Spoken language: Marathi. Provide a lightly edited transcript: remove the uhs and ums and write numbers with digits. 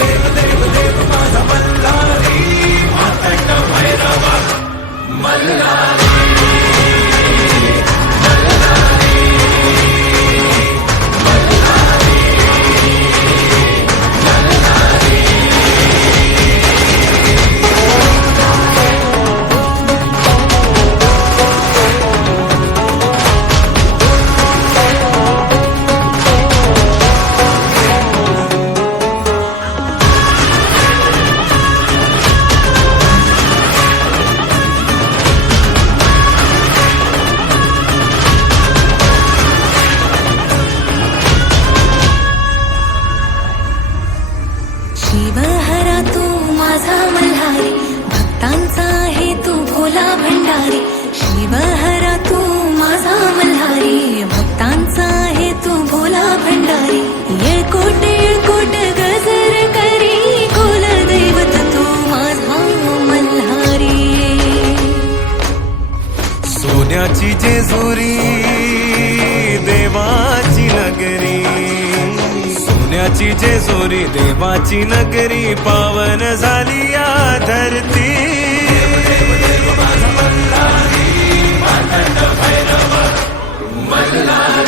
देव देव देव माझा मल्हारी, मातंड भैरवा मल्हारी. शिवहरा तू माझा मल्हारी, भक्तांचा आहे तू भोला भंडारी. शिवहरा तू माझा मल्हारी, भक्तांचा आहे तू भोला भंडारी. येळकोट येळकोट गजर करी, कुलदैवत तू माझा मल्हारी. सोन्याची जेजुरी देवाची नगरी, सोन्याची जेजुरी देवाची नगरी, पावन झाली या धरती. देव देव माझा मल्हारी, मातंड भैरवा मल्हारी.